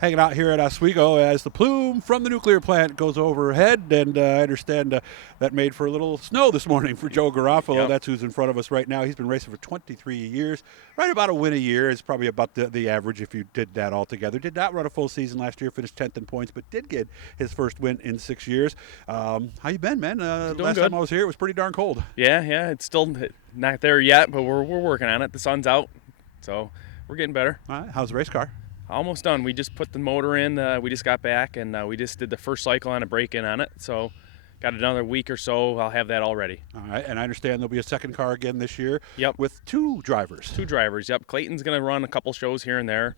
Hanging out here at Oswego as the plume from the nuclear plant goes overhead, and I understand that made for a little snow this morning for Joe Garafolo. Yep. That's who's in front of us right now. He's been racing for 23 years. Right about a win a year is probably about the average if you did that all together. Did not run a full season last year, finished 10th in points, but did get his first win in 6 years. How you been, man? Last good. time I was here, it was pretty darn cold. Yeah. It's still not there yet, but we're working on it. The sun's out, so we're getting better. All right, how's the race car? Almost done. We just put the motor in. We just got back, and we just did the first cycle on a break-in on it. So got another week or so. I'll have that all ready. All right, and I understand there'll be a second car again this year. Yep. With two drivers. Two drivers, yep. Clayton's going to run a couple shows here and there,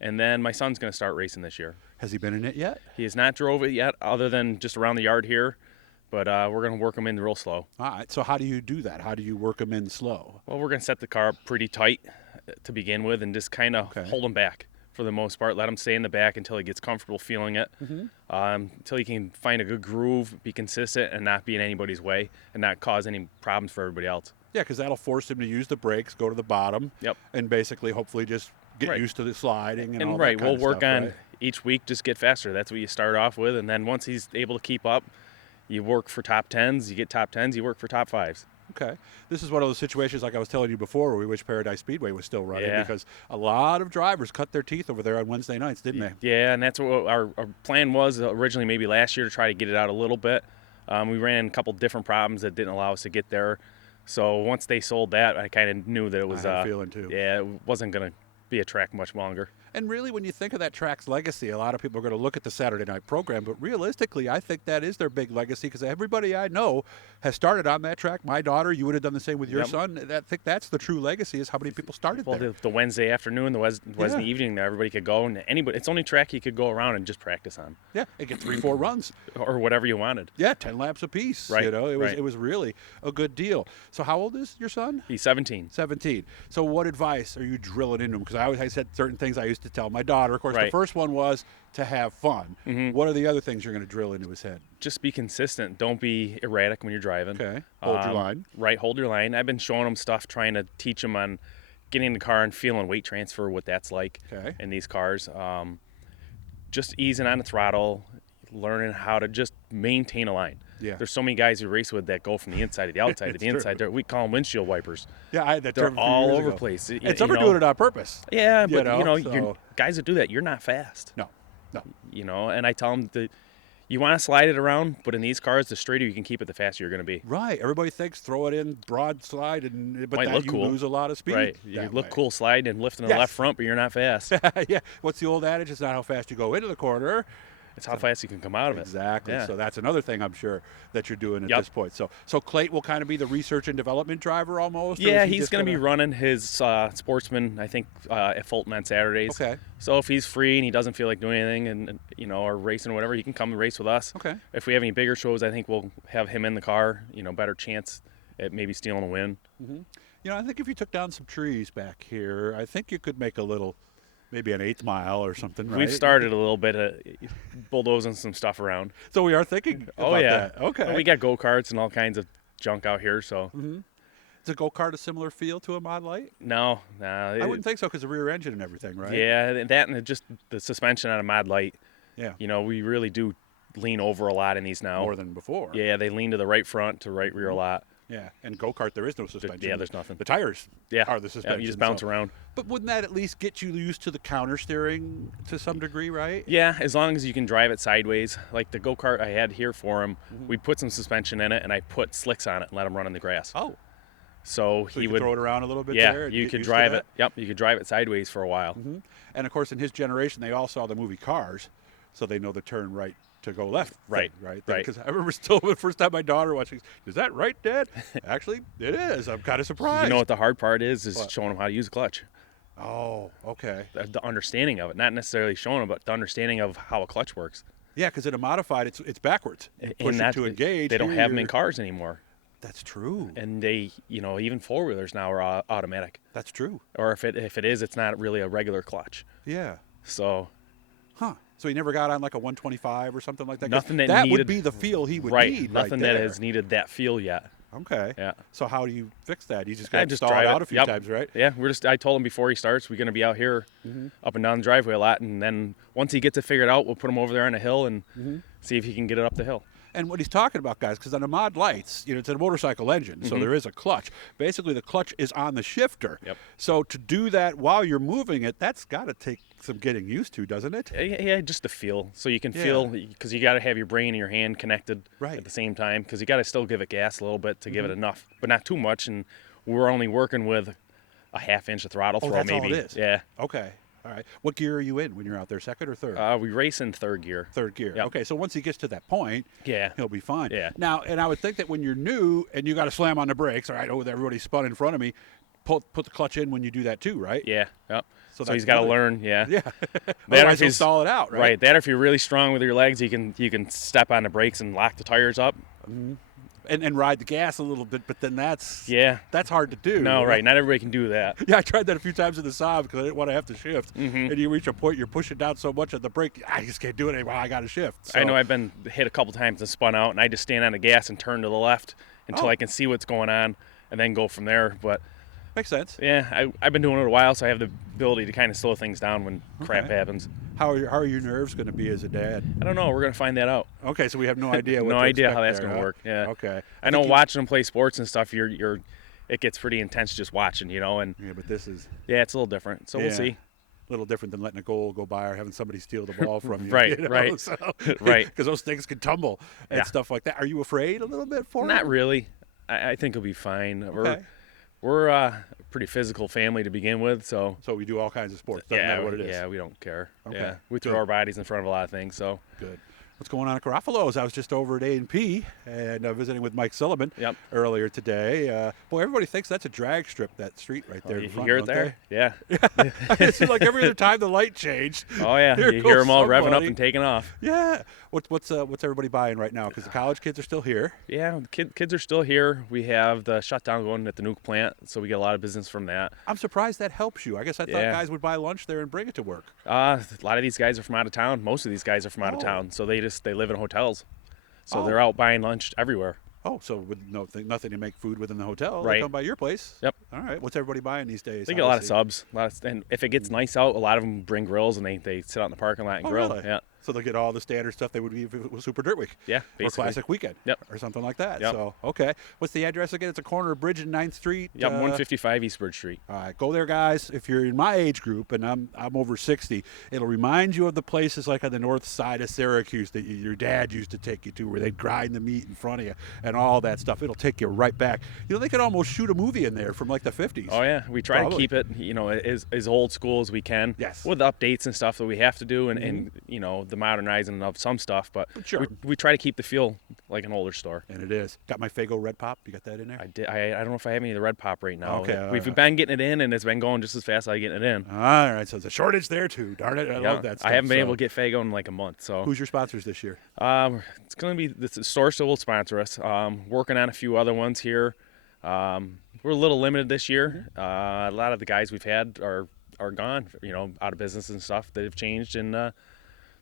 and then my son's going to start racing this year. Has he been in it yet? He has not drove it yet, other than just around the yard here, but we're going to work him in real slow. All right, so how do you do that? How do you work him in slow? Well, we're going to set the car up pretty tight to begin with and just kind of hold him back for the most part. Let him stay in the back until he gets comfortable feeling it, until he can find a good groove, be consistent, and not be in anybody's way and not cause any problems for everybody else. Yeah, because that'll force him to use the brakes, go to the bottom, and basically hopefully just get used to the sliding and all that kind we'll of work stuff, on right? each week, just get faster. That's what you start off with, and then once he's able to keep up, you work for top 10s, you get top 10s, you work for top 5s. Okay. This is one of those situations, like I was telling you before, where we wish Paradise Speedway was still running because a lot of drivers cut their teeth over there on Wednesday nights, didn't they? Yeah, and that's what our plan was originally, maybe last year, to try to get it out a little bit. We ran a couple different problems that didn't allow us to get there. So once they sold that, I kind of knew that it was I had a feeling too. Yeah, it wasn't going to be a track much longer. And really, when you think of that track's legacy, a lot of people are going to look at the Saturday night program, but realistically, I think that is their big legacy because everybody I know has started on that track. My daughter, you would have done the same with your son. I think that's the true legacy is how many people started there. Well, the Wednesday afternoon, the Wednesday evening, everybody could go, and anybody, it's the only track you could go around and just practice on. Yeah, and get 3-4 runs. Or whatever you wanted. Yeah, 10 laps apiece. Right. You know, it was really a good deal. So how old is your son? He's 17. 17. So what advice are you drilling into him? Because I said certain things I used to tell my daughter. Of course, the first one was to have fun. What are the other things you're going to drill into his head? Just be consistent. Don't be erratic when you're driving. Okay. Hold your line. Right, hold your line. I've been showing him stuff, trying to teach him on getting in the car and feeling weight transfer, what that's like in these cars. Just easing on the throttle, learning how to just maintain a line. Yeah. There's so many guys who race with that go from the inside to the outside to the inside. We call them windshield wipers. Yeah, they're all over the place. And some are doing it on purpose. Yeah, but guys that do that, you're not fast. No. You know, and I tell them that you want to slide it around, but in these cars, the straighter you can keep it, the faster you're going to be. Right. Everybody thinks throw it in broad slide, but then you lose a lot of speed. Right. You look cool sliding and lifting the left front, but you're not fast. Yeah. What's the old adage? It's not how fast you go into the corner. It's how fast you can come out of it. Exactly. Yeah. So that's another thing I'm sure that you're doing at this point. So Clayton will kind of be the research and development driver almost? Yeah, he's going to be running his Sportsman, I think, at Fulton on Saturdays. Okay. So if he's free and he doesn't feel like doing anything or racing or whatever, he can come and race with us. Okay. If we have any bigger shows, I think we'll have him in the car, better chance at maybe stealing a win. Mm-hmm. I think if you took down some trees back here, I think you could make a little... Maybe an 8th mile or something, right? We've started a little bit of bulldozing some stuff around. So we are thinking about that. Okay. Well, we got go-karts and all kinds of junk out here, so. Is a go-kart a similar feel to a Mod Lite? No. I wouldn't think so because the rear engine and everything, right? Yeah, that and just the suspension on a Mod Lite. Yeah. We really do lean over a lot in these now. More than before. Yeah, they lean to the right front, to right rear a lot. Yeah, and go-kart, there is no suspension. Yeah, there's nothing. The tires are the suspension. You just bounce around. But wouldn't that at least get you used to the counter steering to some degree, right? Yeah, as long as you can drive it sideways. Like the go-kart I had here for him, we put some suspension in it, and I put slicks on it and let him run in the grass. Oh. So he would throw it around a little bit there? Yeah, you could drive it. Yep, you could drive it sideways for a while. And, of course, in his generation, they all saw the movie Cars, so they know the turn right to go left. Right. Because I remember still the first time my daughter watching, is that right, Dad? Actually, it is. I'm kind of surprised. You know what the hard part is showing them how to use a clutch. Oh, okay. The understanding of it, not necessarily showing them, but the understanding of how a clutch works. Yeah, because in a modified, it's backwards. You push it to engage. They don't have them in cars anymore. That's true. And they, even four-wheelers now are automatic. That's true. Or if it is, it's not really a regular clutch. Yeah. So. Huh. So he never got on like a 125 or something like that? Nothing that would needed, be the feel he would need Nothing right that there. has needed that feel yet. Okay. Yeah. So how do you fix that? You just got to just stall it drive out a few Yep. times, right? Yeah, I told him before he starts, we're going to be out here up and down the driveway a lot, and then once he gets it figured out, we'll put him over there on a hill and see if he can get it up the hill. And what he's talking about, guys, because on the Mod Lites, it's a motorcycle engine, so there is a clutch. Basically, the clutch is on the shifter. Yep. So to do that while you're moving it, that's got to take some getting used to, doesn't it? Yeah, just the feel. So you can feel, because you got to have your brain and your hand connected at the same time, because you got to still give it gas a little bit to give it enough, but not too much. And we're only working with a half-inch of throttle throw, that's maybe. all it is? Yeah. Okay. All right. What gear are you in when you're out there, second or third? We race in third gear. Third gear. Yep. Okay, so once he gets to that point, he'll be fine. Yeah. Now, and I would think that when you're new and you got to slam on the brakes, all right, everybody spun in front of me, put the clutch in when you do that too, right? Yeah. Yep. So he's got got to learn. Yeah. Yeah. That Otherwise he'll stall it out, right? Right. That if you're really strong with your legs, you can step on the brakes and lock the tires up. And ride the gas a little bit, but then that's hard to do. No, right. Not everybody can do that. Yeah, I tried that a few times in the Saab because I didn't want to have to shift. And you reach a point, you're pushing down so much on the brake, I just can't do it anymore. I got to shift. So. I know I've been hit a couple times and spun out, and I just stand on the gas and turn to the left until I can see what's going on, and then go from there. But makes sense. Yeah, I've been doing it a while, so I have the ability to kind of slow things down when crap happens. How are your nerves going to be as a dad? I don't know. We're going to find that out. Okay, so we have no idea. No idea how that's going to work. Yeah. Okay. I know watching them play sports and stuff, it gets pretty intense just watching, And yeah, but this is it's a little different. So we'll see. A little different than letting a goal go by or having somebody steal the ball from you. Right. So, right. Because those things can tumble and stuff like that. Are you afraid a little bit for it? Not really. I think it'll be fine. Okay. We're a pretty physical family to begin with, so we do all kinds of sports. Doesn't matter what it is. Yeah, we don't care. Okay. Yeah, we throw our bodies in front of a lot of things. So good. What's going on at Garafolos? I was just over at A&P and visiting with Mike Silliman earlier today. Boy, everybody thinks that's a drag strip, that street right there. You in front, hear it there? They? Yeah. It seems like every other time the light changed. Oh yeah, you hear them all revving up and taking off. Yeah. What's everybody buying right now? Because the college kids are still here. Yeah, kids are still here. We have the shutdown going at the nuke plant, so we get a lot of business from that. I'm surprised that helps you. I guess I thought guys would buy lunch there and bring it to work. A lot of these guys are from out of town. Most of these guys are from out of town, so they live in hotels. So they're out buying lunch everywhere. Oh, so with nothing to make food within the hotel, right? They come by your place. Yep. All right. What's everybody buying these days? They get a lot of subs. And if it gets nice out, a lot of them bring grills and they sit out in the parking lot and grill. Really? Yeah. So they'll get all the standard stuff they would be if it was Super Dirt Week. Yeah, basically. Or Classic Weekend. Yep. Or something like that. Yep. So, okay. What's the address again? It's a corner of Bridge and 9th Street. Yep, 155 East Bridge Street. All right. Go there, guys. If you're in my age group, and I'm over 60, it'll remind you of the places like on the north side of Syracuse that your dad used to take you to, where they'd grind the meat in front of you and all that stuff. It'll take you right back. They could almost shoot a movie in there from like the 50s. Oh, yeah. We try to keep it, as old school as we can. Yes. With updates and stuff that we have to do and the modernizing of some stuff. But sure. we try to keep the feel like an older store. And it is. Got my Faygo Red Pop. You got that in there? I did. I don't know if I have any of the Red Pop right now. Okay. We've been getting it in, and it's been going just as fast as I getting it in. All right. So there's a shortage there, too. Darn it. I love that stuff. I haven't been able to get Faygo in like a month. So who's your sponsors this year? It's going to be the store still will sponsor us. Working on a few other ones here. We're a little limited this year. A lot of the guys we've had are gone, out of business and stuff that have changed, and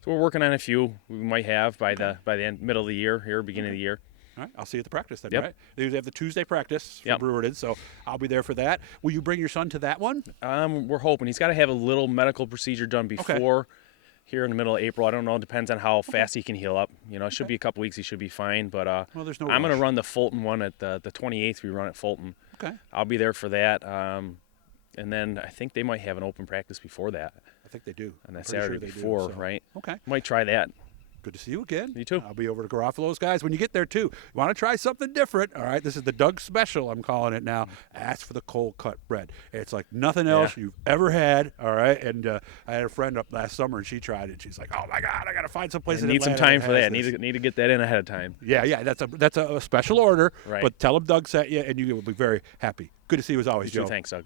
so we're working on a few we might have by the middle of the year here, beginning of the year. All right, I'll see you at the practice then, Yep. right? They usually have the Tuesday practice for Brewerton, so I'll be there for that. Will you bring your son to that one? We're hoping. He's got to have a little medical procedure done before here in the middle of April. I don't know. It depends on how fast he can heal up. It should be a couple weeks. He should be fine. But well, there's no I'm going to rush. run the Fulton one at the 28th. We run at Fulton. Okay. I'll be there for that. And then I think they might have an open practice before that. I think they do. On that Saturday before, right? Okay. Might try that. Good to see you again. You too. I'll be over to Garafolos, guys. When you get there, too, you want to try something different, all right? This is the Doug Special, I'm calling it now. Ask for the cold cut bread. It's like nothing else you've ever had, all right? And I had a friend up last summer, and she tried it. She's like, oh, my God, I got to find some place in Need some Atlanta time that for that. has this. Need to get that in ahead of time. Yeah, that's a special order. Right. But tell them Doug sent you, and you will be very happy. Good to see you as always, Joe. Thanks, Doug.